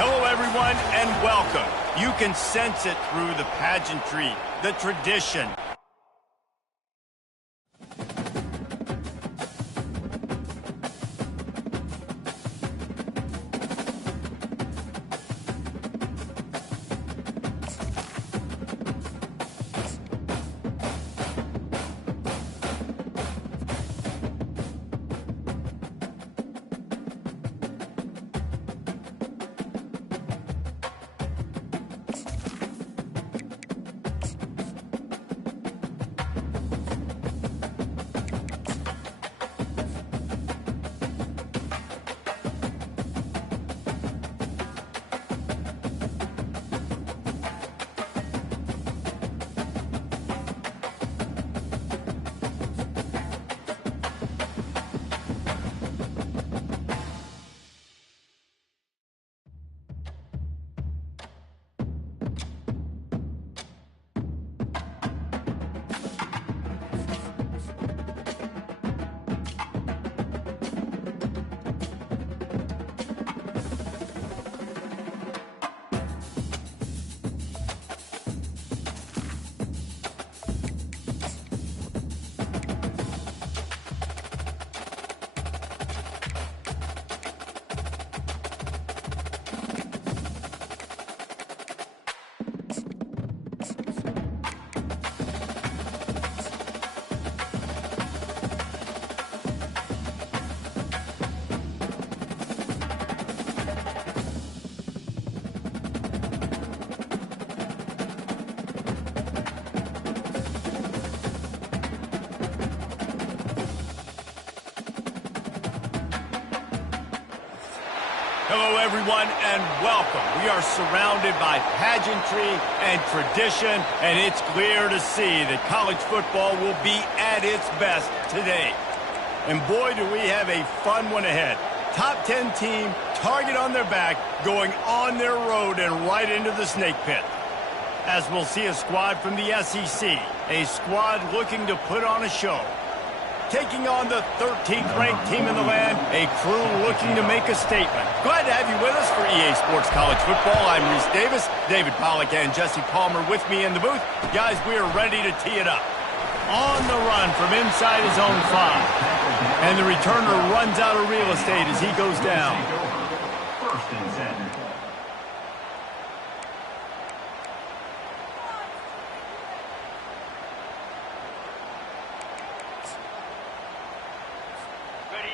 Hello, everyone, and welcome. You can sense it through the pageantry, the tradition. Hello, everyone, and welcome. We are surrounded by pageantry and tradition, and it's clear to see that college football will be at its best today. And boy, do we have a fun one ahead. Top 10 team, target on their back, going on their road and right into the snake pit. As we'll see a squad from the SEC, a squad looking to put on a show. Taking on the 13th ranked team in the land, a crew looking to make a statement. Glad to have you with us for EA Sports College Football. I'm Reese Davis, David Pollack and Jesse Palmer with me in the booth. Guys, we are ready to tee it up. On the run from inside his own 5. And the returner runs out of real estate as he goes down. First and 10.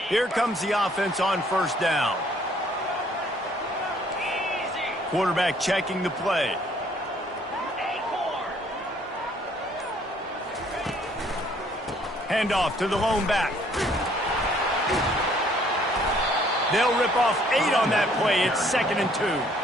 Here comes the offense on first down. Quarterback checking the play. Handoff to the lone back. They'll rip off 8 on that play. It's 2nd and 2.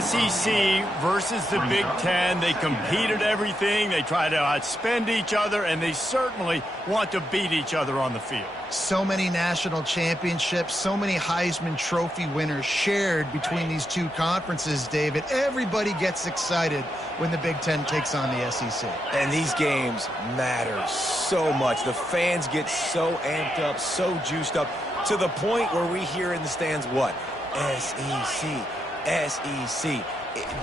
SEC versus the Big Ten. They compete at everything. They try to outspend each other, and they certainly want to beat each other on the field. So many national championships, so many Heisman Trophy winners shared between these two conferences, David. Everybody gets excited when the Big Ten takes on the SEC. And these games matter so much. The fans get so amped up, so juiced up, to the point where we hear in the stands what? SEC. SEC.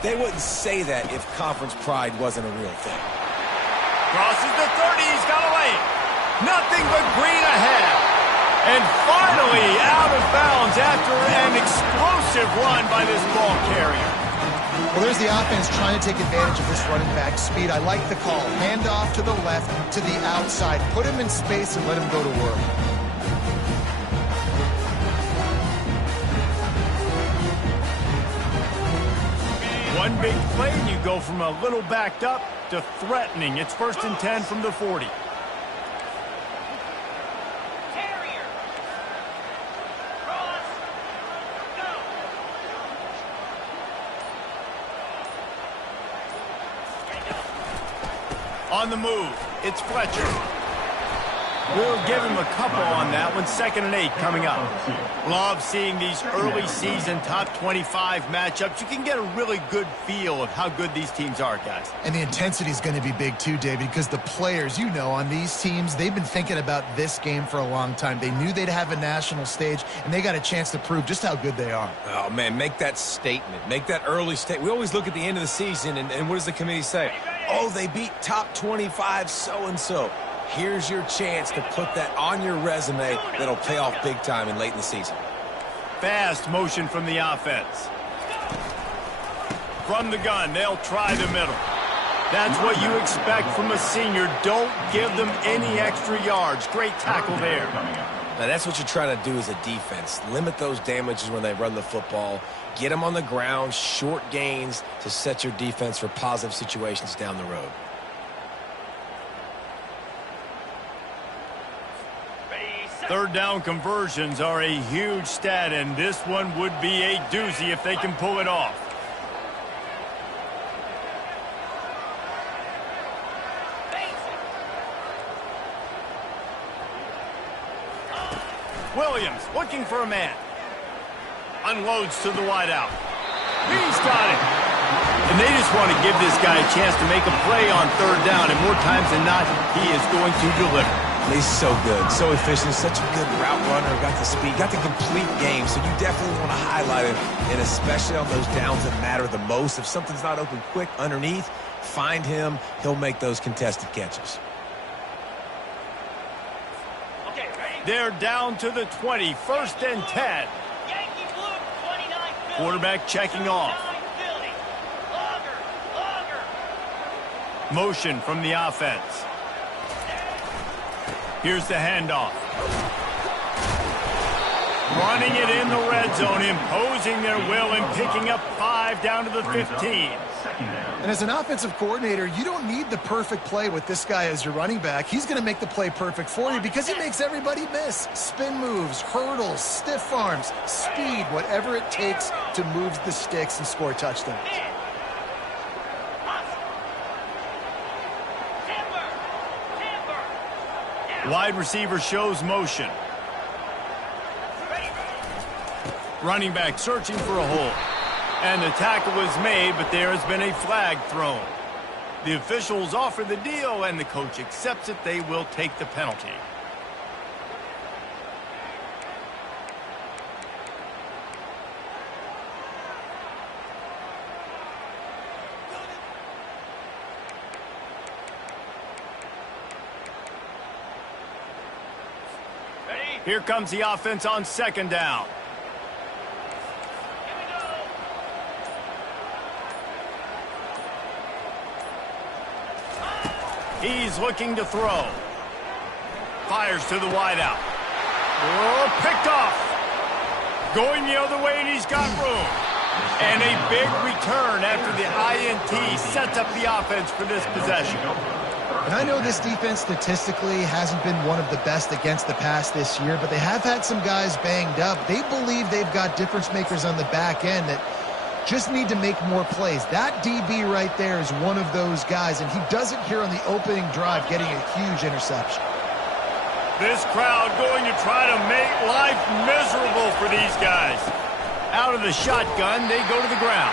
They wouldn't say that if conference pride wasn't a real thing. Crosses the 30. He's got away. Nothing but green ahead. And finally out of bounds after an explosive run by this ball carrier. Well, there's the offense trying to take advantage of this running back speed. I like the call. Hand off to the left, to the outside. Put him in space and let him go to work. One big play, and you go from a little backed up to threatening. It's 1st and 10 from the 40. On the move, it's Fletcher. We'll give him a couple on that one. 2nd and 8 coming up. Love seeing these early season top 25 matchups. You can get a really good feel of how good these teams are, guys. And the intensity is going to be big too, David, because the players, you know, on these teams, they've been thinking about this game for a long time. They knew they'd have a national stage, and they got a chance to prove just how good they are. Oh, man, make that statement. Make that early statement. We always look at the end of the season, and what does the committee say? Oh, they beat top 25 so-and-so. Here's your chance to put that on your resume that'll pay off big time and late in the season. Fast motion from the offense. From the gun, they'll try the middle. That's what you expect from a senior. Don't give them any extra yards. Great tackle there. Now, that's what you're trying to do as a defense. Limit those damages when they run the football. Get them on the ground, short gains to set your defense for positive situations down the road. Third down conversions are a huge stat, and this one would be a doozy if they can pull it off. Williams looking for a man. Unloads to the wideout. He's got it. And they just want to give this guy a chance to make a play on 3rd down, and more times than not, he is going to deliver. He's so good, so efficient, such a good route runner, got the speed, got the complete game, so you definitely want to highlight him, and especially on those downs that matter the most. If something's not open quick underneath, find him, he'll make those contested catches. They're down to the 20, 1st and 10. Quarterback checking off. Motion from the offense. Here's the handoff. Running it in the red zone, imposing their will and picking up 5 down to the 15. And as an offensive coordinator, you don't need the perfect play with this guy as your running back. He's going to make the play perfect for you because he makes everybody miss. Spin moves, hurdles, stiff arms, speed, whatever it takes to move the sticks and score touchdowns. Wide receiver shows motion. Running back searching for a hole. And the tackle is made, but there has been a flag thrown. The officials offer the deal, and the coach accepts it. They will take the penalty. Here comes the offense on 2nd down. He's looking to throw. Fires to the wideout. Oh, picked off. Going the other way, and he's got room. And a big return after the INT sets up the offense for this possession. And I know this defense statistically hasn't been one of the best against the pass this year, but they have had some guys banged up. They believe they've got difference makers on the back end that just need to make more plays. That DB right there is one of those guys, and he does it here on the opening drive, getting a huge interception. This crowd going to try to make life miserable for these guys. Out of the shotgun, they go to the ground.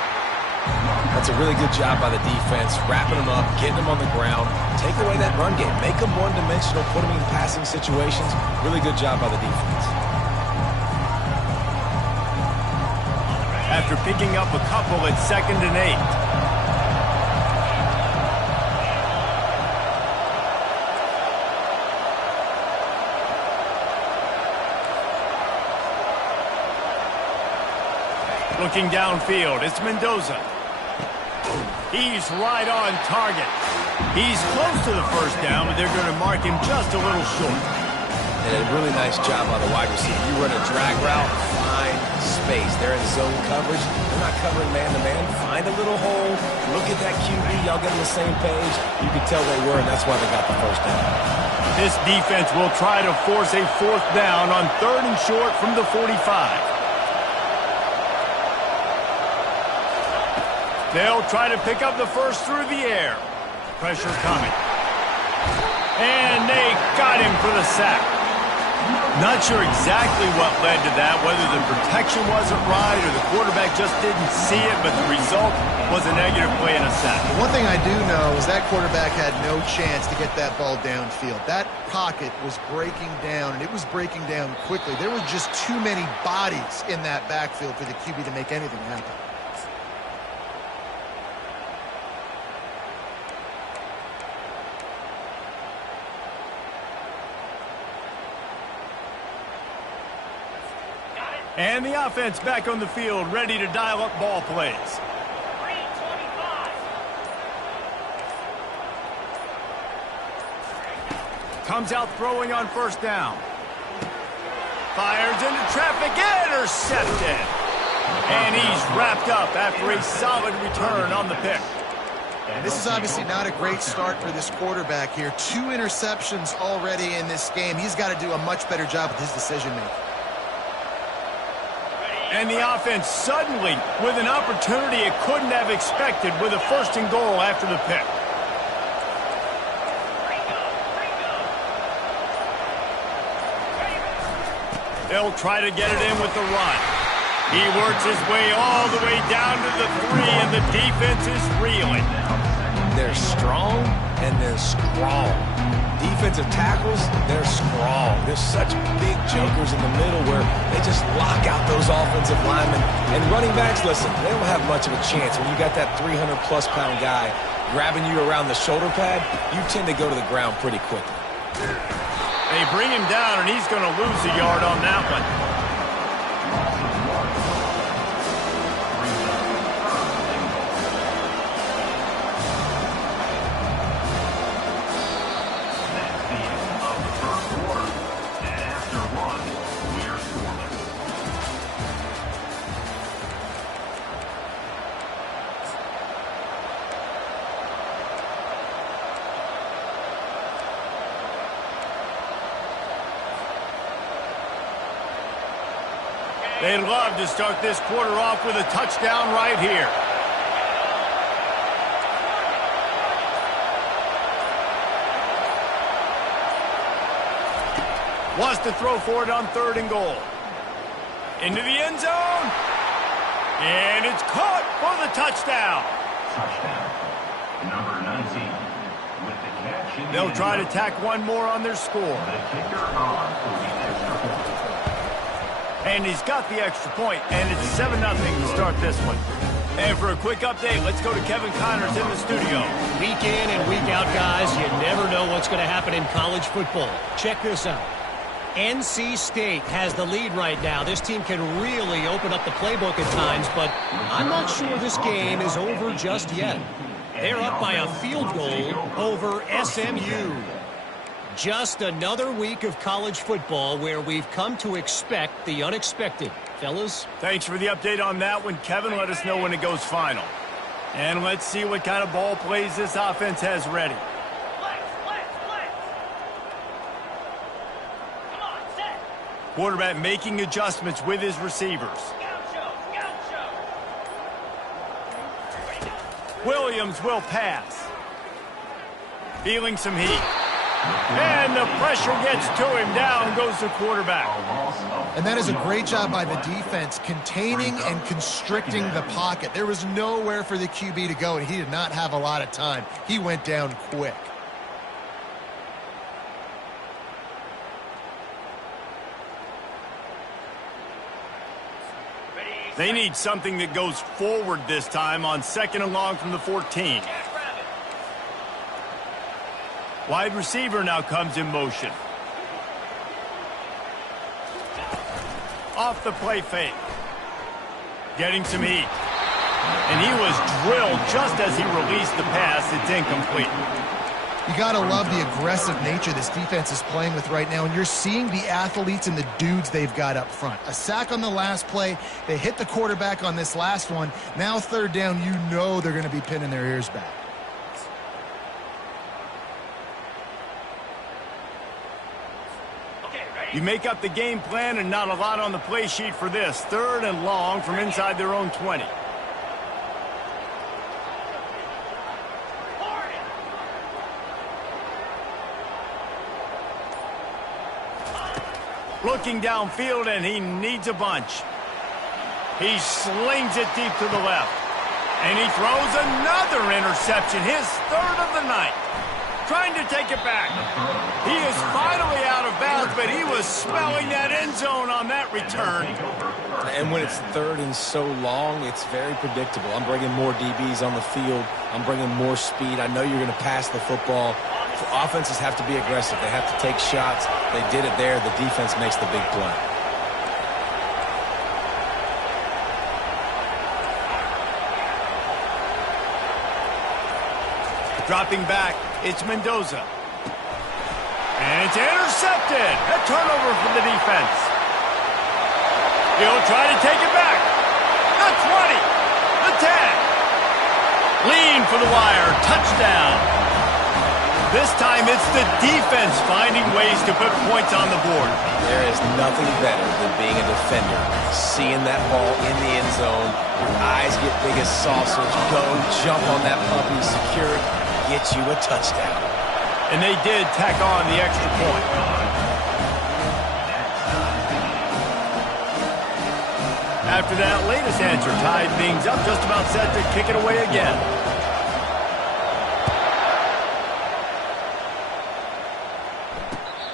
That's a really good job by the defense, wrapping them up, getting them on the ground, take away that run game, make them one-dimensional, put them in passing situations. Really good job by the defense. After picking up a couple at 2nd and 8. Looking downfield, it's Mendoza. He's right on target. He's close to the 1st down, but they're going to mark him just a little short. And a really nice job by the wide receiver. You run a drag route, find space. They're in zone coverage. They're not covering man-to-man. Find a little hole. Look at that QB. Y'all get on the same page. You can tell they were, and that's why they got the 1st down. This defense will try to force a 4th down on 3rd and short from the 45. They'll try to pick up the 1st through the air. Pressure coming. And they got him for the sack. Not sure exactly what led to that, whether the protection wasn't right or the quarterback just didn't see it, but the result was a negative play and a sack. One thing I do know is that quarterback had no chance to get that ball downfield. That pocket was breaking down, and it was breaking down quickly. There were just too many bodies in that backfield for the QB to make anything happen. And the offense back on the field, ready to dial up ball plays. Comes out throwing on first down. Fires into traffic, intercepted. And he's wrapped up after a solid return on the pick. And this is obviously not a great start for this quarterback here. 2 interceptions already in this game. He's got to do a much better job with his decision-making. And the offense suddenly with an opportunity it couldn't have expected with a 1st and goal after the pick. They'll try to get it in with the run. He works his way all the way down to the 3, and the defense is reeling. They're strong and they're scrawl. Defensive tackles, they're scrawl. There's such big jokers in the middle where they just lock out those offensive linemen. And running backs, listen, they don't have much of a chance. When you got that 300-plus pound guy grabbing you around the shoulder pad, you tend to go to the ground pretty quickly. They bring him down, and he's going to lose a yard on that one. They'd love to start this quarter off with a touchdown right here. Wants to throw for it on 3rd and goal. Into the end zone. And it's caught for the touchdown. Touchdown. Number 19 with the catch. They'll try to tack one more on their score. The kicker on for the extra point. And he's got the extra point, and it's 7-0 to start this one. And for a quick update, let's go to Kevin Connors in the studio. Week in and week out, guys, you never know what's going to happen in college football. Check this out. NC State has the lead right now. This team can really open up the playbook at times, but I'm not sure this game is over just yet. They're up by a field goal over SMU. Just another week of college football where we've come to expect the unexpected. Fellas? Thanks for the update on that one, Kevin. Let us know when it goes final. And let's see what kind of ball plays this offense has ready. Quarterback making adjustments with his receivers. Williams will pass. Feeling some heat. And the pressure gets to him. Down goes the quarterback. And that is a great job by the defense, containing and constricting the pocket. There was nowhere for the QB to go, and he did not have a lot of time. He went down quick. They need something that goes forward this time on 2nd and long from the 14. Wide receiver now comes in motion. Off the play fake. Getting some heat. And he was drilled just as he released the pass. It's incomplete. You got to love the aggressive nature this defense is playing with right now, and you're seeing the athletes and the dudes they've got up front. A sack on the last play. They hit the quarterback on this last one. Now 3rd down, you know they're going to be pinning their ears back. You make up the game plan and not a lot on the play sheet for this. 3rd and long from inside their own 20. Looking downfield, and he needs a bunch. He slings it deep to the left. And he throws another interception, his third of the night. Trying to take it back. He is finally out of bounds, but he was smelling that end zone on that return. And when it's third and so long, it's very predictable. I'm bringing more DBs on the field. I'm bringing more speed. I know you're going to pass the football. Offenses have to be aggressive. They have to take shots. They did it there. The defense makes the big play. Dropping back, it's Mendoza. And it's intercepted. A turnover for the defense. He'll try to take it back. The 20, the 10. Lean for the wire, touchdown. This time it's the defense finding ways to put points on the board. There is nothing better than being a defender. Seeing that ball in the end zone, your eyes get big as saucers. Go, jump on that puppy, secure it, get you a touchdown. And they did tack on the extra point. After that latest answer tied things up, just about set to kick it away again.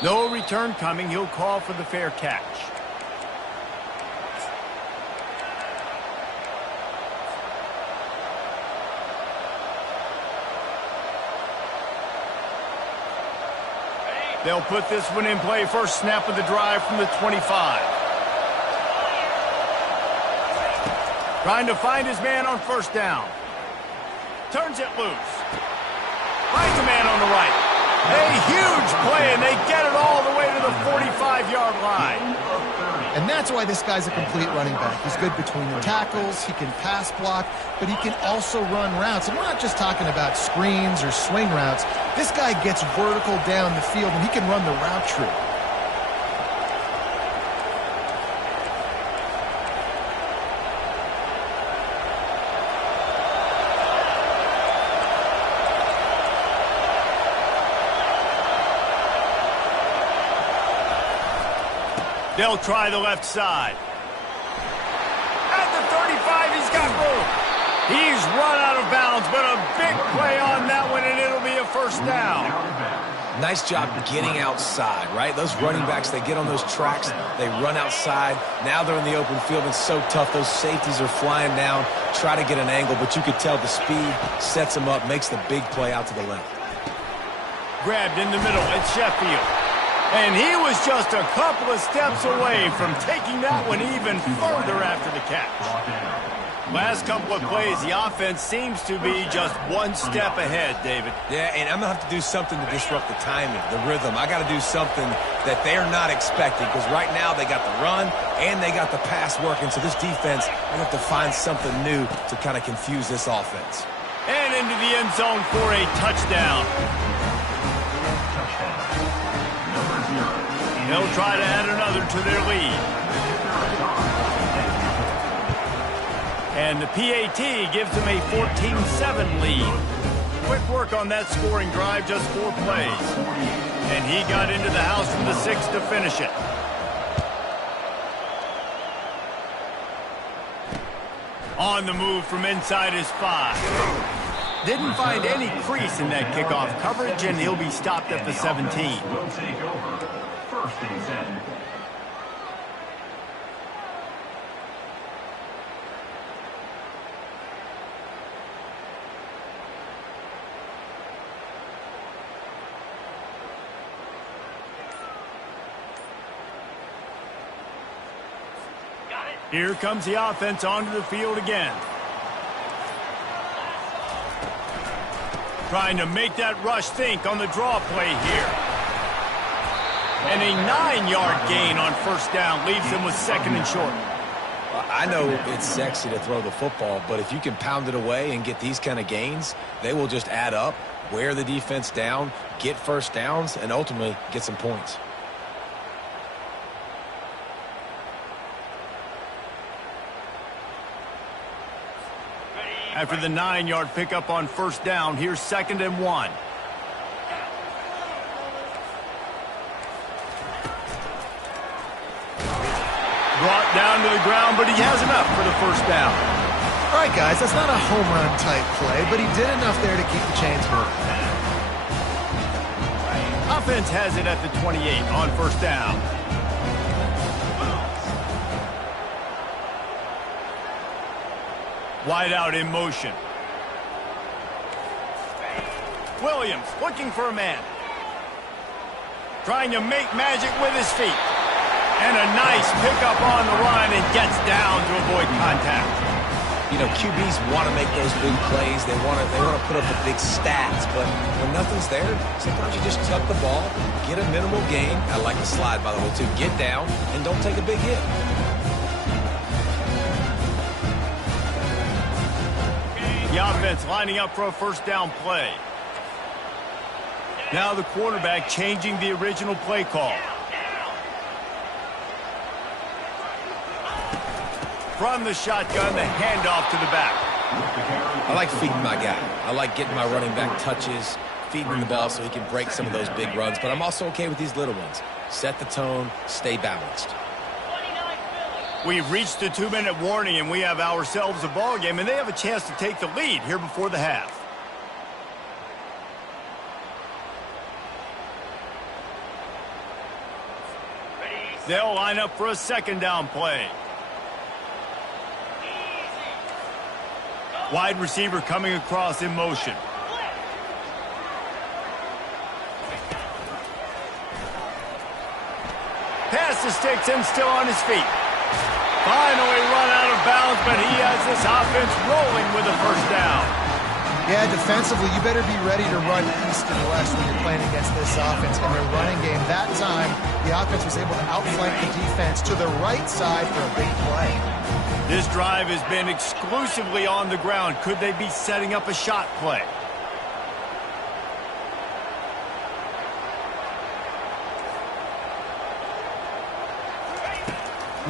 No return coming. He'll call for the fair catch. They'll put this one in play. First snap of the drive from the 25. Trying to find his man on first down. Turns it loose. Finds a man on the right. A huge play, and they get it all the way to the 45-yard line. And that's why this guy's a complete running back. He's good between the tackles, he can pass block, but he can also run routes. And we're not just talking about screens or swing routes. This guy gets vertical down the field, and he can run the route tree. They'll try the left side. At the 35, he's got room. He's run out of bounds, but a big play on that one, and it'll be a first down. Nice job getting outside, right? Those running backs, they get on those tracks, they run outside. Now they're in the open field. It's so tough. Those safeties are flying down, try to get an angle, but you could tell the speed sets them up, makes the big play out to the left. Grabbed in the middle, it's Sheffield. And he was just a couple of steps away from taking that one even further after the catch. Last couple of plays, the offense seems to be just one step ahead, David. Yeah, and I'm going to have to do something to disrupt the timing, the rhythm. I got to do something that they're not expecting, because right now they got the run and they got the pass working. So this defense, they have to find something new to kind of confuse this offense. And into the end zone for a touchdown. They'll try to add another to their lead. And the PAT gives them a 14-7 lead. Quick work on that scoring drive, just 4 plays. And he got into the house from the 6 to finish it. On the move from inside his 5. Didn't find any crease in that kickoff coverage, and he'll be stopped at the 17. Will take over. First and 10. Here comes the offense onto the field again. Trying to make that rush think on the draw play here. And a 9-yard gain on first down leaves them with 2nd and short. I know it's sexy to throw the football, but if you can pound it away and get these kind of gains, they will just add up, wear the defense down, get first downs, and ultimately get some points. After the 9-yard pickup on first down, here's 2nd and 1. Brought down to the ground, but he has enough for the first down. All right, guys, that's not a home run type play, but he did enough there to keep the chains moving. Offense has it at the 28 on first down. Wide out in motion. Williams looking for a man. Trying to make magic with his feet. And a nice pickup on the run and gets down to avoid contact. You know, QBs want to make those big plays. They want to put up the big stats. But when nothing's there, sometimes you just tuck the ball, get a minimal gain. I like the slide, by the way, too. Get down and don't take a big hit. The offense lining up for a first down play. Now the quarterback changing the original play call. From the shotgun, the handoff to the back. I like feeding my guy. I like getting my running back touches, feeding the ball so he can break some of those big runs. But I'm also okay with these little ones. Set the tone, stay balanced. We've reached the 2-minute warning, and we have ourselves a ball game, and they have a chance to take the lead here before the half. They'll line up for a second down play. Wide receiver coming across in motion. Pass to sticks and still on his feet. Finally run out of bounds, but he has this offense rolling with a first down. Yeah, defensively, you better be ready to run east and west when you're playing against this offense in their running game. That time, the offense was able to outflank the defense to the right side for a big play. This drive has been exclusively on the ground. Could they be setting up a shot play?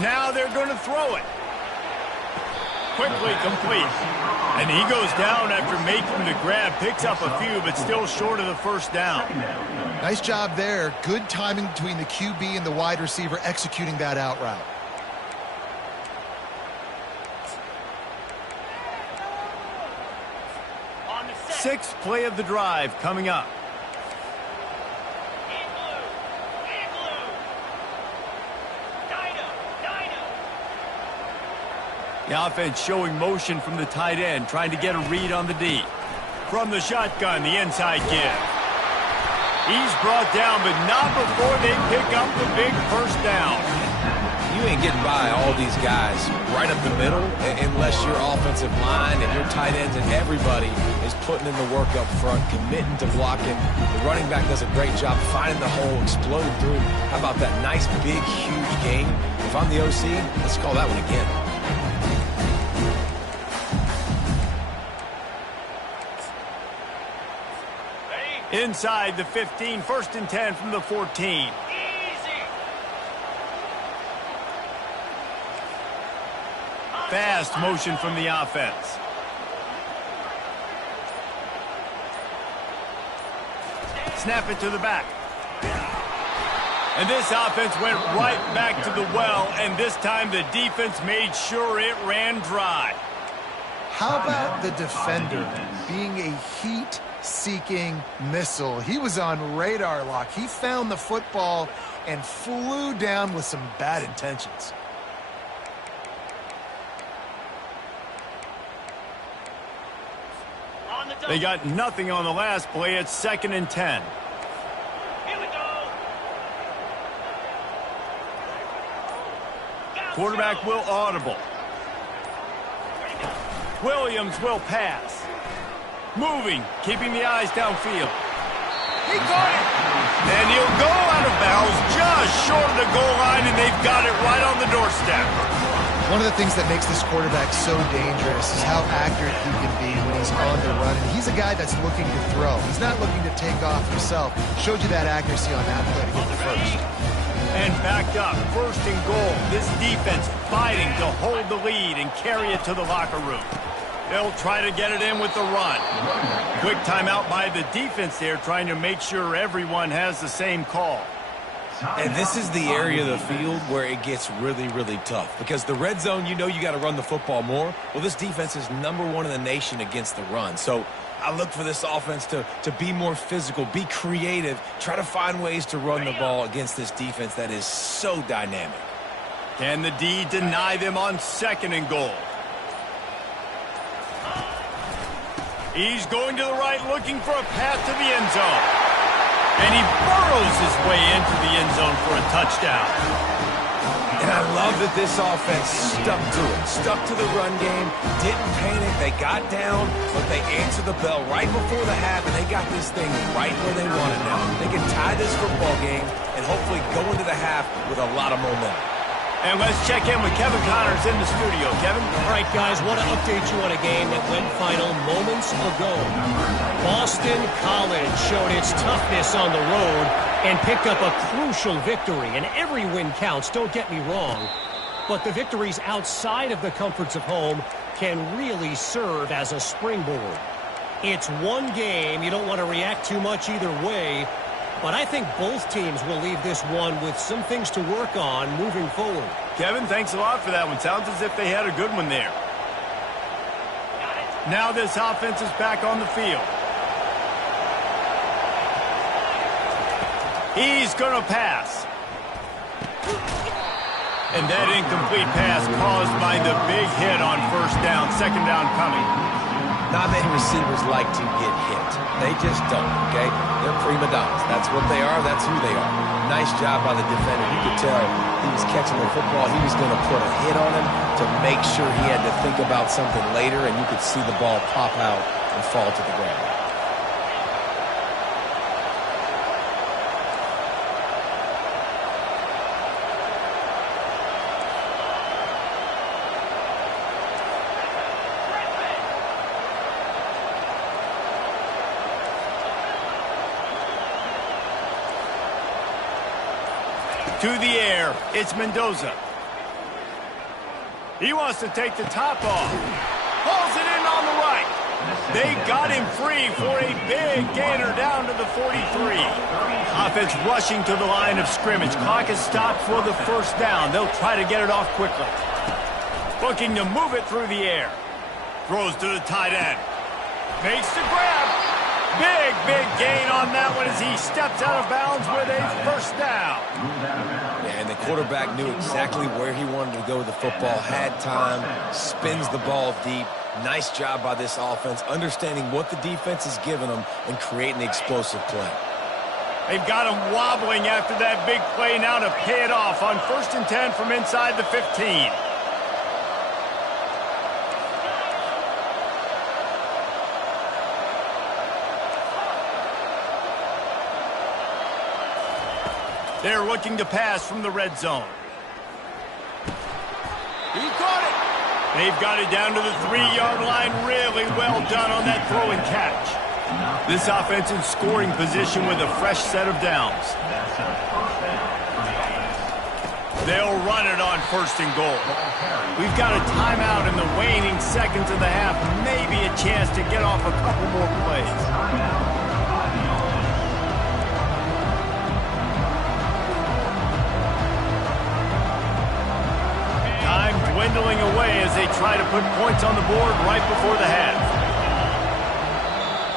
Now they're going to throw it. Quickly complete. And he goes down after making the grab. Picks up a few, but still short of the first down. Nice job there. Good timing between the QB and the wide receiver executing that out route. Sixth play of the drive coming up. The offense showing motion from the tight end, trying to get a read on the D. From the shotgun, the inside give. He's brought down, but not before they pick up the big first down. You ain't getting by all these guys right up the middle unless your offensive line and your tight ends and everybody is putting in the work up front, committing to blocking. The running back does a great job finding the hole, exploding through. How about that nice, big, huge gain? If I'm the OC, let's call that one again. Inside the 15, 1st and 10 from the 14. Fast motion from the offense. Snap it to the back. And this offense went right back to the well, and this time the defense made sure it ran dry. How about the defender being a heat-seeking missile? He was on radar lock. He found the football and flew down with some bad intentions. They got nothing on the last play. It's 2nd and 10. Here we go. Quarterback will audible. Williams will pass. Moving, keeping the eyes downfield. He got it! And he'll go out of bounds just short of the goal line, and they've got it right on the doorstep. One of the things that makes this quarterback so dangerous is how accurate he can be when he's on the run. And he's a guy that's looking to throw. He's not looking to take off himself. Showed you that accuracy on that play to get the first. And backed up, 1st and goal. This defense fighting to hold the lead and carry it to the locker room. They'll try to get it in with the run. Quick timeout by the defense there, trying to make sure everyone has the same call. And this is the area of the field where it gets really, really tough. Because the red zone, you know you got to run the football more. Well, this defense is #1 in the nation against the run. So I look for this offense to be more physical, be creative, try to find ways to run the ball against this defense that is so dynamic. Can the D deny them on 2nd and goal? He's going to the right, looking for a path to the end zone. And he burrows his way into the end zone for a touchdown. And I love that this offense stuck to it, stuck to the run game, didn't panic. They got down, but they answered the bell right before the half, and they got this thing right where they want it now. They can tie this football game and hopefully go into the half with a lot of momentum. And let's check in with Kevin Connors in the studio. Kevin? All right, guys, want to update you on a game that went final moments ago. Boston College showed its toughness on the road and picked up a crucial victory. And every win counts, don't get me wrong. But the victories outside of the comforts of home can really serve as a springboard. It's one game. You don't want to react too much either way. But I think both teams will leave this one with some things to work on moving forward. Kevin, thanks a lot for that one. Sounds as if they had a good one there. Now this offense is back on the field. He's going to pass. And that incomplete pass caused by the big hit on 1st down, 2nd down coming. Not many receivers like to get hit. They just don't, okay? They're prima donnas. That's what they are. That's who they are. Nice job by the defender. You could tell he was catching the football. He was going to put a hit on him to make sure he had to think about something later, and you could see the ball pop out and fall to the ground. To the air, it's Mendoza. He wants to take the top off. Pulls it in on the right. They got him free for a big gainer down to the 43. Offense rushing to the line of scrimmage. Clock is stopped for the 1st down. They'll try to get it off quickly. Looking to move it through the air. Throws to the tight end. Makes the grab. Big gain on that one as he steps out of bounds with a 1st down. Yeah, and the quarterback knew exactly where he wanted to go with the football, had time, spins the ball deep. Nice job by this offense, understanding what the defense is giving them and creating the explosive play. They've got him wobbling after that big play now to pay it off on 1st and 10 from inside the 15. They're looking to pass from the red zone. He caught it. They've got it down to the 3-yard line. Really well done on that throw and catch. This offense in scoring position with a fresh set of downs. They'll run it on 1st and goal. We've got a timeout in the waning seconds of the half. Maybe a chance to get off a couple more plays. Dwindling away as they try to put points on the board right before the half.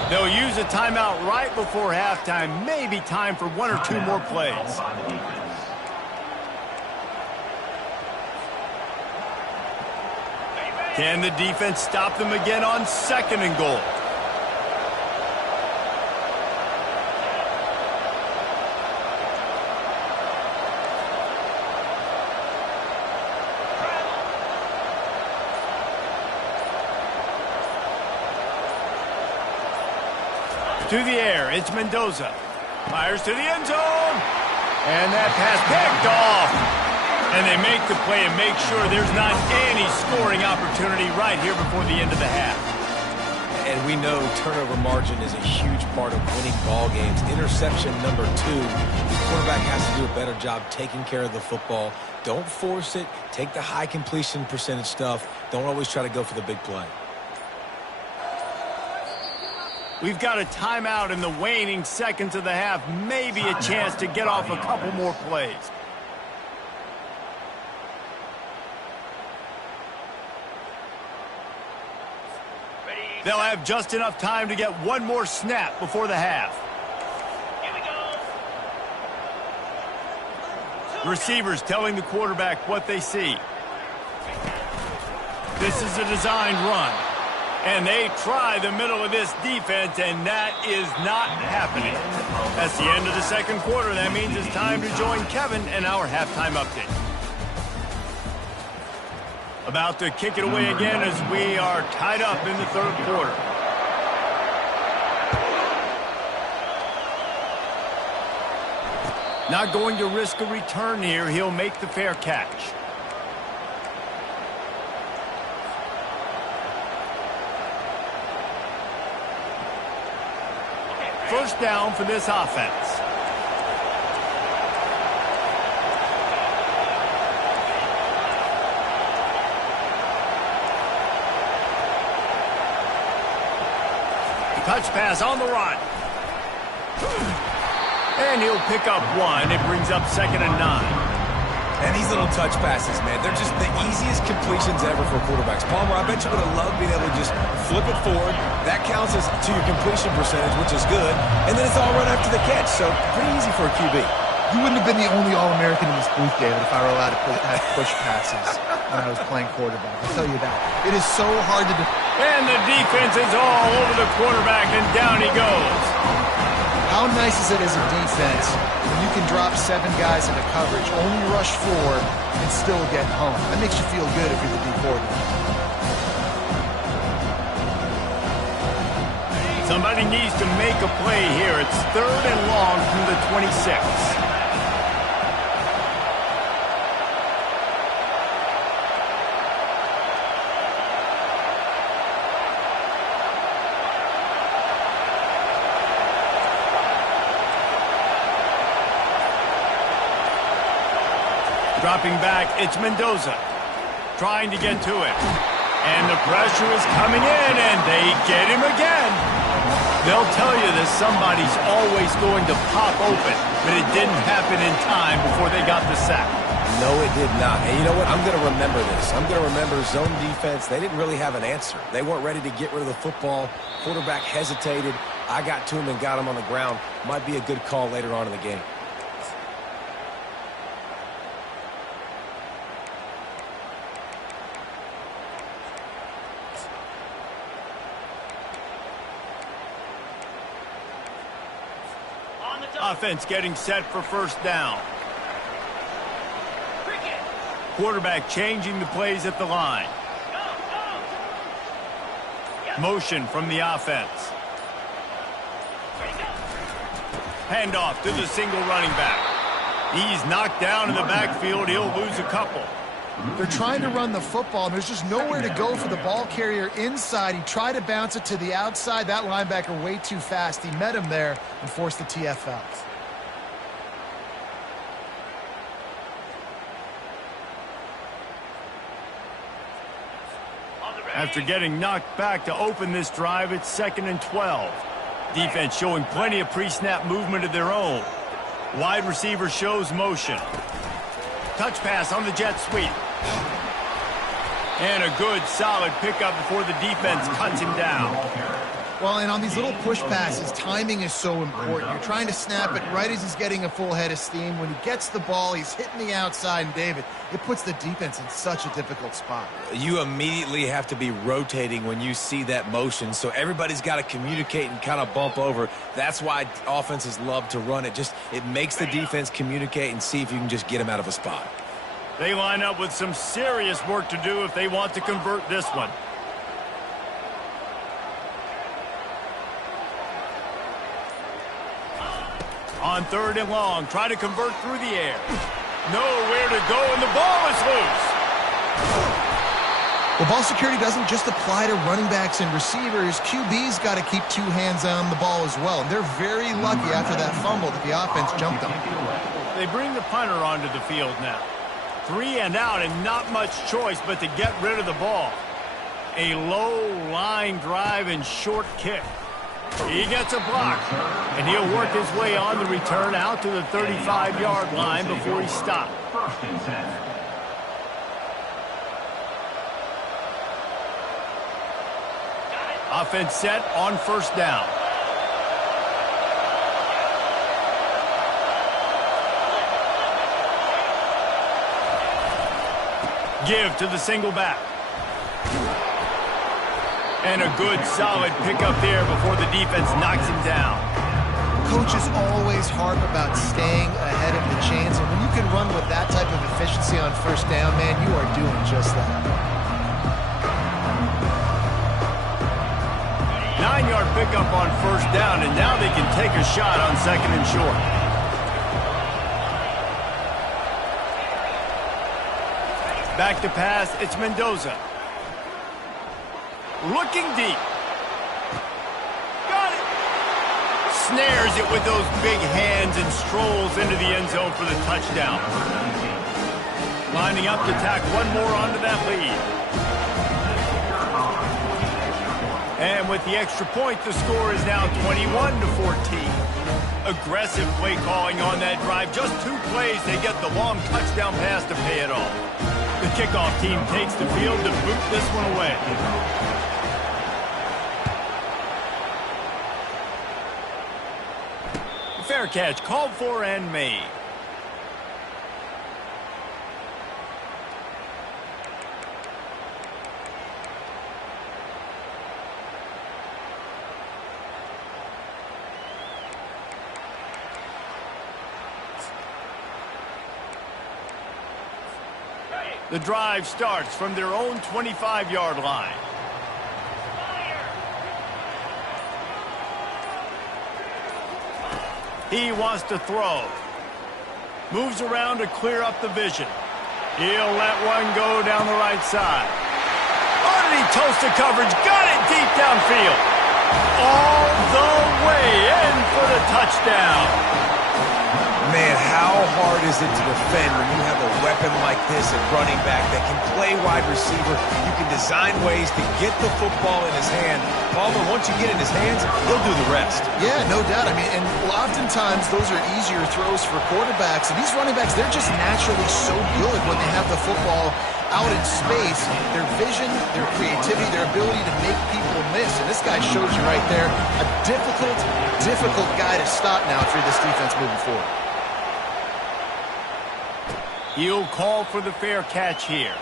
They'll use a timeout right before halftime. Maybe time for 1 or 2 more plays. Can the defense stop them again on 2nd and goal? To the air, it's Mendoza. Fires to the end zone. And that pass picked off. And they make the play and make sure there's not any scoring opportunity right here before the end of the half. And we know turnover margin is a huge part of winning ball games. Interception number 2. The quarterback has to do a better job taking care of the football. Don't force it. Take the high completion percentage stuff. Don't always try to go for the big play. We've got a timeout in the waning seconds of the half. Maybe a chance to get off a couple more plays. They'll have just enough time to get one more snap before the half. Here we go. Receivers telling the quarterback what they see. This is a designed run. And they try the middle of this defense, and that is not happening. That's the end of the second quarter. That means it's time to join Kevin and our halftime update. About to kick it away again as we are tied up in the third quarter. Not going to risk a return here. He'll make the fair catch. First down for this offense. Touch pass on the run. And he'll pick up one. It brings up 2nd and 9. And these little touch passes, man, they're just the easiest completions ever for quarterbacks. Palmer, I bet you would have loved being able to just flip it forward. That counts as to your completion percentage, which is good. And then it's all run after the catch, so pretty easy for a QB. You wouldn't have been the only All-American in this booth, David, if I were allowed to have push passes when I was playing quarterback. I'll tell you that. It is so hard to And the defense is all over the quarterback, and down he goes. How nice is it as a defense when you can drop 7 guys into coverage, only rush 4, and still get home? That makes you feel good if you're the D coordinator. Somebody needs to make a play here. It's 3rd and long from the 26. Dropping back, it's Mendoza. Trying to get to it. And the pressure is coming in, and they get him again. They'll tell you that somebody's always going to pop open, but it didn't happen in time before they got the sack. No, it did not. And you know what? I'm going to remember this. I'm going to remember zone defense. They didn't really have an answer. They weren't ready to get rid of the football. Quarterback hesitated. I got to him and got him on the ground. Might be a good call later on in the game. Offense getting set for first down. Quarterback changing the plays at the line. Motion from the offense. Handoff to the single running back. He's knocked down in the backfield. He'll lose a couple. They're trying to run the football, and there's just nowhere to go for the ball carrier inside. He tried to bounce it to the outside. That linebacker way too fast. He met him there and forced the TFL. After getting knocked back to open this drive, it's 2nd and 12. Defense showing plenty of pre-snap movement of their own. Wide receiver shows motion. Touch pass on the jet sweep. And a good, solid pickup before the defense cuts him down. Well, and on these little push passes, timing is so important. You're trying to snap it right as he's getting a full head of steam. When he gets the ball, he's hitting the outside, and David, it puts the defense in such a difficult spot. You immediately have to be rotating when you see that motion, so everybody's got to communicate and kind of bump over. That's why offenses love to run it. It makes the defense communicate and see if you can just get him out of a spot. They line up with some serious work to do if they want to convert this one. On 3rd and long, try to convert through the air. Nowhere to go, and the ball is loose. Well, ball security doesn't just apply to running backs and receivers. QB's got to keep 2 hands on the ball as well. And they're very lucky after that fumble that the offense jumped them. They bring the punter onto the field now. 3 and out, and not much choice but to get rid of the ball. A low line drive and short kick. He gets a block, and he'll work his way on the return out to the 35-yard line before he's stopped. First and 10. Offense set on first down. Give to the single back. And a good, solid pickup there before the defense knocks him down. Coaches always harp about staying ahead of the chains, and when you can run with that type of efficiency on first down, man, you are doing just that. 9-yard pickup on first down, and now they can take a shot on second and short. Back to pass, it's Mendoza. Looking deep. Got it. Snares it with those big hands and strolls into the end zone for the touchdown. Lining up to tack one more onto that lead. And with the extra point, the score is now 21-14. Aggressive play calling on that drive. Just 2 plays, they get the long touchdown pass to pay it off. The kickoff team takes the field to boot this one away. Fair catch called for and made. The drive starts from their own 25-yard line. He wants to throw. Moves around to clear up the vision. He'll let one go down the right side. Oh, did he toast the coverage? Got it deep downfield. All the way in for the touchdown. Man, how hard is it to defend when you have a weapon like this at running back that can play wide receiver? You can design ways to get the football in his hand. Palmer, once you get in his hands, he'll do the rest. Yeah, no doubt. I mean, and oftentimes those are easier throws for quarterbacks. And these running backs, they're just naturally so good when they have the football out in space. Their vision, their creativity, their ability to make people miss. And this guy shows you right there a difficult guy to stop now for this defense moving forward. He'll call for the fair catch here.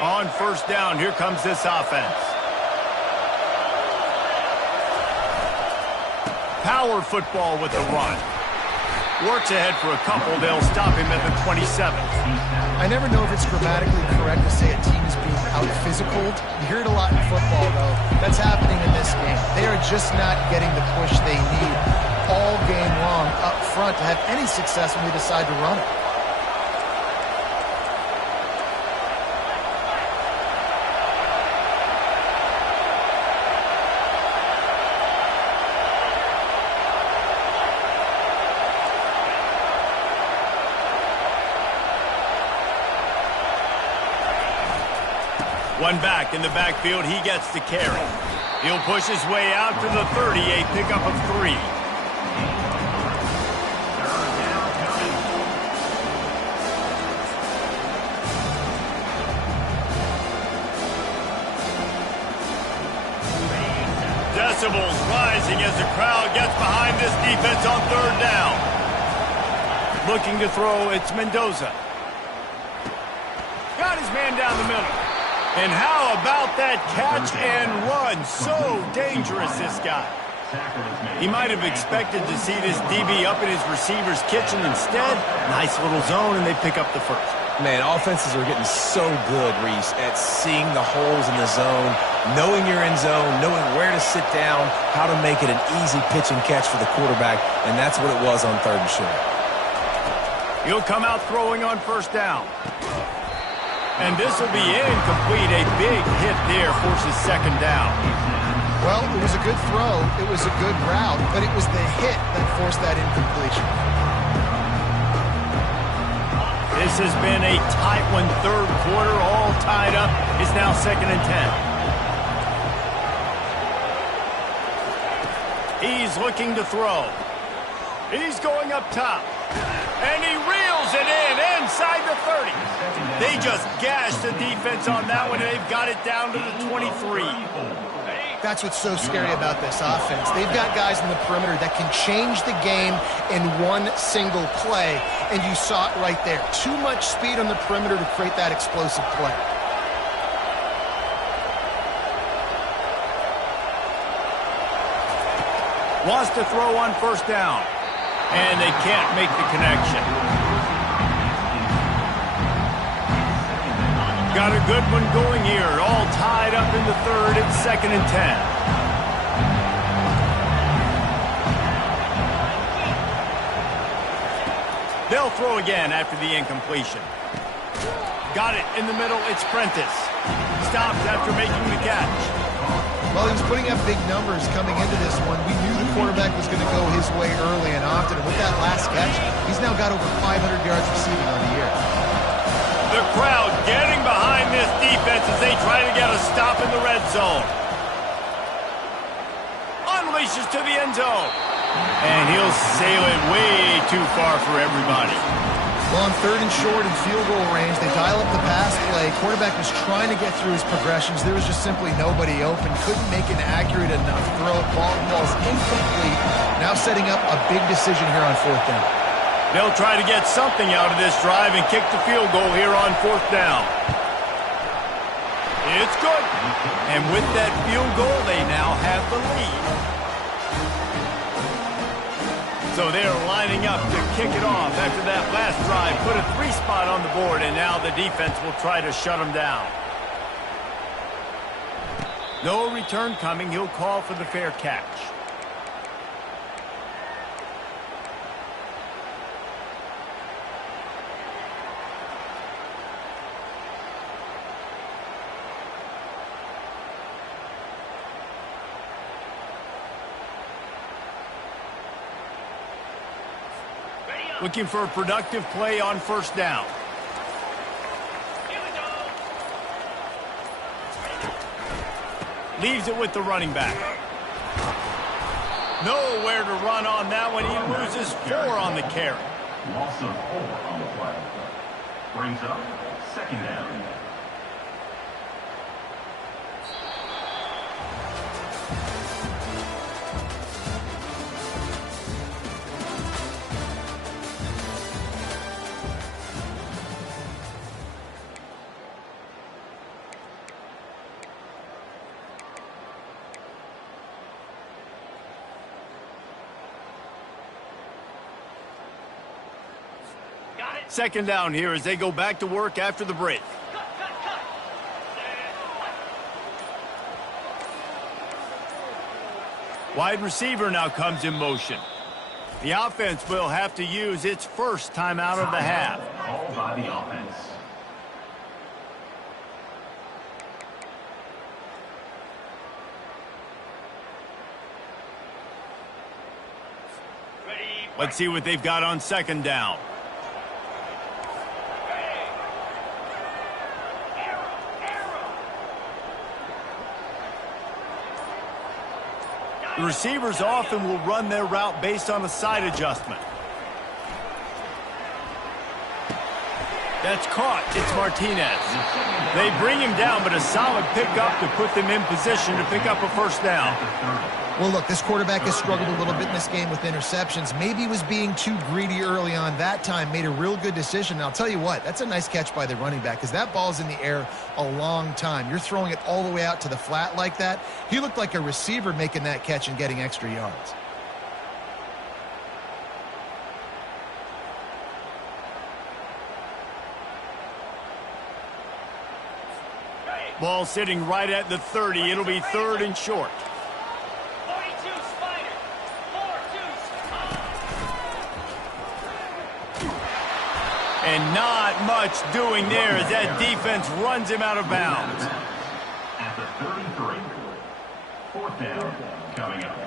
On first down, here comes this offense. Power football with the run. Works ahead for a couple. They'll stop him at the 27th. I never know if it's grammatically correct to say a team is being out-physicaled. You hear it a lot in football, though. That's happening in this game. They are just not getting the push they need all game long up front to have any success when they decide to run it. One back in the backfield, he gets the carry. He'll push his way out to the 30, a pickup of 3. Decibels rising as the crowd gets behind this defense on third down. Looking to throw, it's Mendoza. Got his man down the middle. And how about that catch and run? So dangerous, this guy. He might have expected to see this DB up in his receiver's kitchen. Instead, nice little zone, and they pick up the first. Man, offenses are getting so good, Reese, at seeing the holes in the zone, knowing you're in zone, knowing where to sit down, how to make it an easy pitch and catch for the quarterback, and that's what it was on third and short. He'll come out throwing on first down. And this will be incomplete. A big hit there forces second down. Well, it was a good throw. It was a good route, but it was the hit that forced that incompletion. This has been a tight one. Third quarter, all tied up. It's now 2nd and 10. He's looking to throw. He's going up top. And he reels it in inside the 30. They just gashed the defense on that one, and they've got it down to the 23. That's what's so scary about this offense. They've got guys in the perimeter that can change the game in one single play, and you saw it right there. Too much speed on the perimeter to create that explosive play. Wants to throw on first down, and they can't make the connection. Got a good one going here. All tied up in the third. It's 2nd and 10. They'll throw again after the incompletion. Got it in the middle. It's Prentice. Stopped after making the catch. Well, he was putting up big numbers coming into this one. We knew the quarterback was going to go his way early and often. And with that last catch, he's now got over 500 yards receiving on the year. The crowd getting behind this defense as they try to get a stop in the red zone. Unleashes to the end zone. And he'll sail it way too far for everybody. Well, on 3rd and short and field goal range, they dial up the pass play. Quarterback was trying to get through his progressions. There was just simply nobody open. Couldn't make an accurate enough throw. Ball's incomplete. Now setting up a big decision here on 4th down. They'll try to get something out of this drive and kick the field goal here on 4th down. It's good. And with that field goal, they now have the lead. So they're lining up to kick it off after that last drive. Put a 3 spot on the board, and now the defense will try to shut them down. No return coming. He'll call for the fair catch. Looking for a productive play on first down. Leaves it with the running back. Nowhere to run on that one. He loses 4 on the carry. Loss of 4 on the play. Brings up 2nd down. Second down here as they go back to work after the break. Wide receiver now comes in motion. The offense will have to use its first timeout of the half. Called by the offense. Let's see what they've got on second down. The receivers often will run their route based on a side adjustment. That's caught. It's Martinez. They bring him down, but a solid pickup to put them in position to pick up a first down. Well, look, this quarterback has struggled a little bit in this game with interceptions. Maybe he was being too greedy early on. That time made a real good decision. And I'll tell you what, that's a nice catch by the running back because that ball's in the air a long time. You're throwing it all the way out to the flat like that. He looked like a receiver making that catch and getting extra yards. Ball sitting right at the 30. It'll be 3rd and short. And not much doing there as that defense runs him out of bounds. At the 33. Fourth down coming up.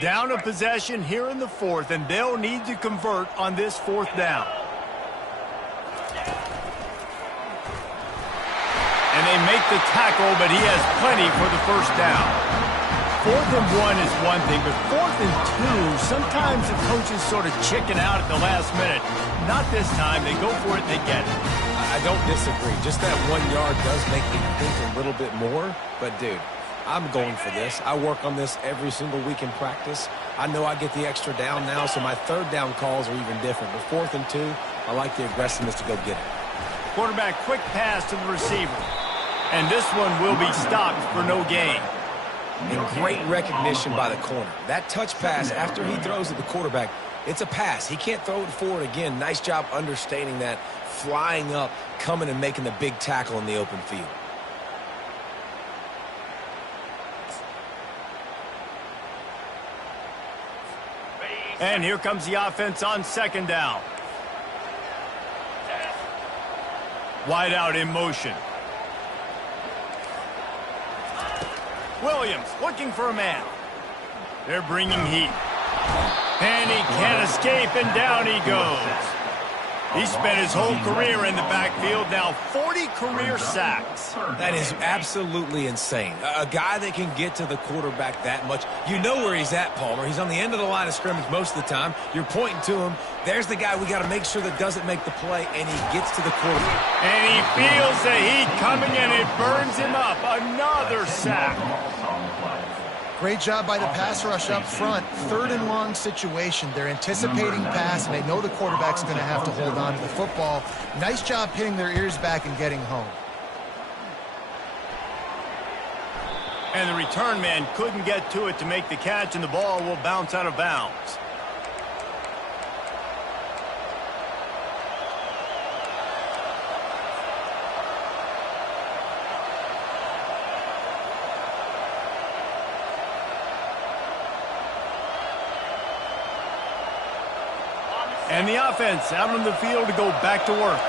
Down a possession here in the fourth, and they'll need to convert on this fourth down. And they make the tackle, but he has plenty for the first down. 4th and 1 is one thing, but 4th and 2, sometimes the coaches sort of chicken out at the last minute. Not this time. They go for it, they get it. I don't disagree. Just that 1 yard does make me think a little bit more. But, dude, I'm going for this. I work on this every single week in practice. I know I get the extra down now, so my third down calls are even different. But 4th and 2, I like the aggressiveness to go get it. Quarterback quick pass to the receiver. And this one will be stopped for no gain. And great recognition by the corner. That touch pass after he throws at the quarterback, it's a pass. He can't throw it forward again. Nice job understanding that, flying up, coming and making the big tackle in the open field. And here comes the offense on second down. Wide out in motion. Williams looking for a man. They're bringing heat. And he can't escape, and down he goes. He spent his whole career in the backfield, now 40 career sacks. That is absolutely insane. A guy that can get to the quarterback that much. You know where he's at, Palmer. He's on the end of the line of scrimmage most of the time. You're pointing to him. There's the guy we got to make sure that doesn't make the play, and he gets to the quarterback. And he feels the heat coming, and it burns him up. Another sack. Great job by the pass rush up front. 3rd and long situation. They're anticipating pass, and they know the quarterback's going to have to hold on to the football. Nice job pinning their ears back and getting home. And the return man couldn't get to it to make the catch, and the ball will bounce out of bounds. And the offense out on the field to go back to work.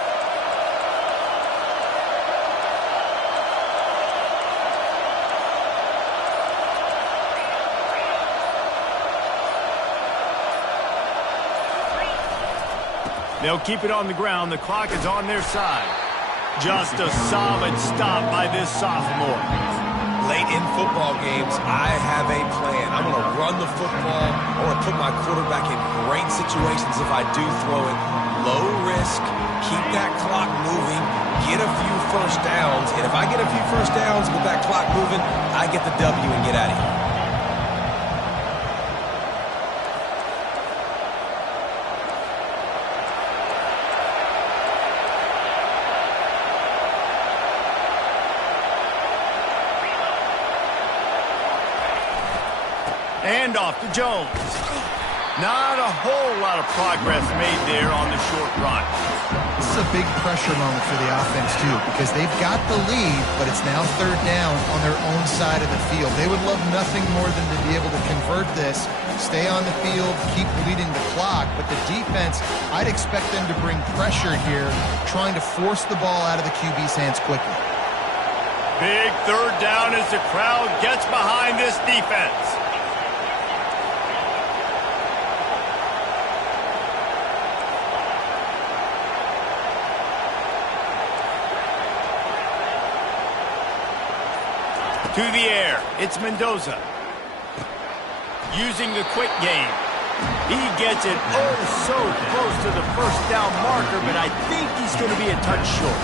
They'll keep it on the ground. The clock is on their side. Just a solid stop by this sophomore. Late in football games, I have a plan. I'm going to run the football. I want to put my quarterback in great situations if I do throw it. Low risk, keep that clock moving, get a few first downs. And if I get a few first downs with that clock moving, I get the W and get out of here. And off to Jones. Not a whole lot of progress made there on the short run. This is a big pressure moment for the offense, too, because they've got the lead, but it's now 3rd down on their own side of the field. They would love nothing more than to be able to convert this, stay on the field, keep bleeding the clock. But the defense, I'd expect them to bring pressure here, trying to force the ball out of the QB's hands quickly. Big 3rd down as the crowd gets behind this defense. To the air, it's Mendoza. Using the quick game. He gets it oh so close to the first down marker, but I think he's going to be a touch short.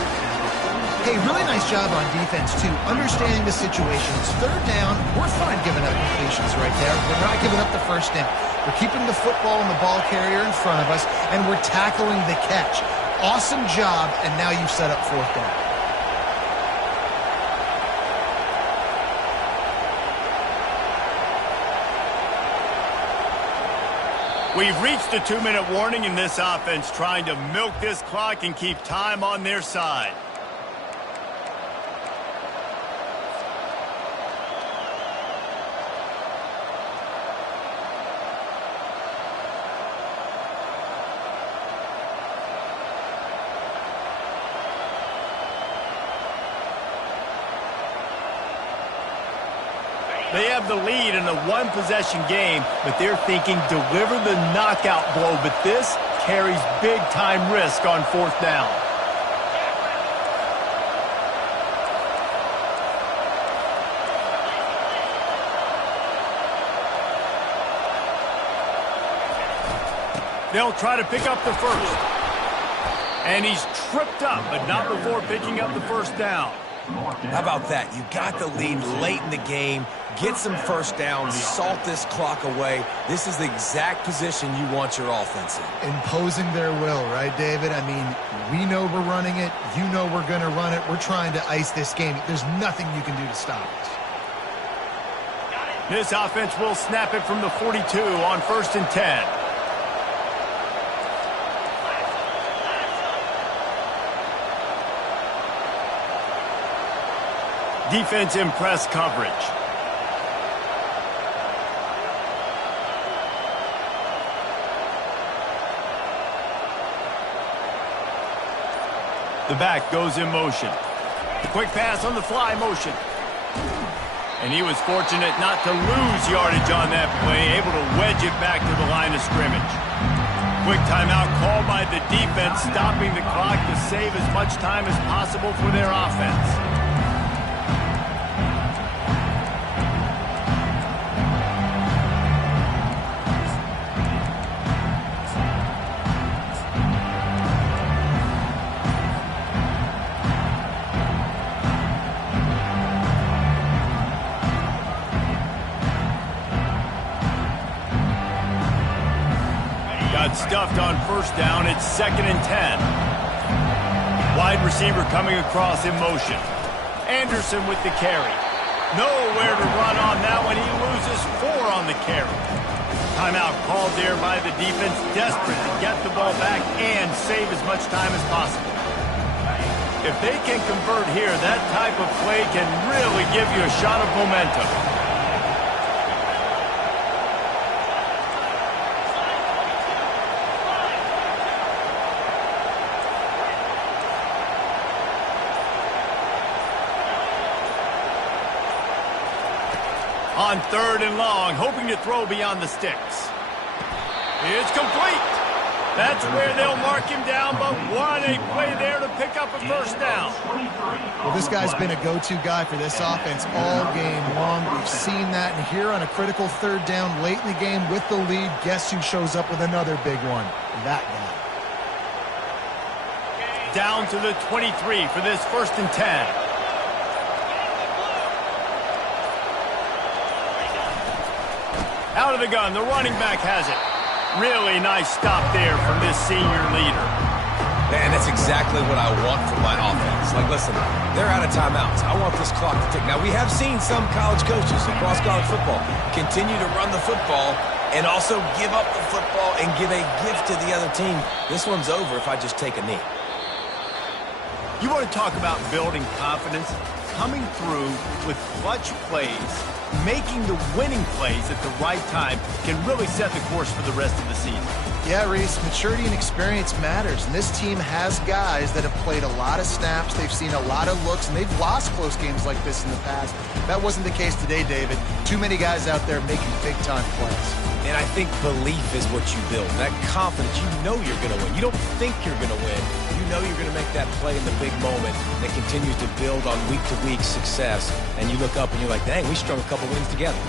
Hey, really nice job on defense, too. Understanding the situation. It's third down. We're fine giving up completions right there. We're not giving up the first down. We're keeping the football and the ball carrier in front of us, and we're tackling the catch. Awesome job, and now you've set up fourth down. We've reached the 2-minute warning in this offense, trying to milk this clock and keep time on their side. They have the lead in a one-possession game, but they're thinking deliver the knockout blow. But this carries big-time risk on fourth down. They'll try to pick up the first. And he's tripped up, but not before picking up the first down. How about that? You got the lead late in the game. Get some first downs. Salt this clock away. This is the exact position you want your offense in. Imposing their will, right, David? I mean, we know we're running it. You know we're going to run it. We're trying to ice this game. There's nothing you can do to stop us. This offense will snap it from the 42 on 1st and 10. Defense in press coverage. The back goes in motion. Quick pass on the fly motion. And he was fortunate not to lose yardage on that play, able to wedge it back to the line of scrimmage. Quick timeout called by the defense, stopping the clock to save as much time as possible for their offense. Stuffed on first down. It's 2nd and 10. Wide receiver coming across in motion. Anderson with the carry. Nowhere to run on that one. He loses 4 on the carry. Timeout called there by the defense, desperate to get the ball back and save as much time as possible. If they can convert here, that type of play can really give you a shot of momentum. On 3rd and long, hoping to throw beyond the sticks. It's complete. That's where they'll mark him down, but what a play there to pick up a first down. Well, this guy's been a go-to guy for this offense all game long. We've seen that, and here on a critical 3rd down late in the game with the lead, guess who shows up with another big one? That guy. Down to the 23 for this 1st and 10. Out of the gun, the running back has it. Really nice stop there from this senior leader. Man, that's exactly what I want from my offense. Like, listen, they're out of timeouts. I want this clock to tick. Now, we have seen some college coaches across college football continue to run the football and also give up the football and give a gift to the other team. This one's over if I just take a knee. You want to talk about building confidence? Coming through with clutch plays, making the winning plays at the right time can really set the course for the rest of the season. Yeah, Reese, maturity and experience matters, and this team has guys that have played a lot of snaps, they've seen a lot of looks, and they've lost close games like this in the past. That wasn't the case today, David. Too many guys out there making big-time plays. And I think belief is what you build. That confidence, you know you're going to win. You don't think you're going to win. You know you're going to make that play in the big moment that continues to build on week-to-week success. And you look up and you're like, dang, we strung a couple wins together.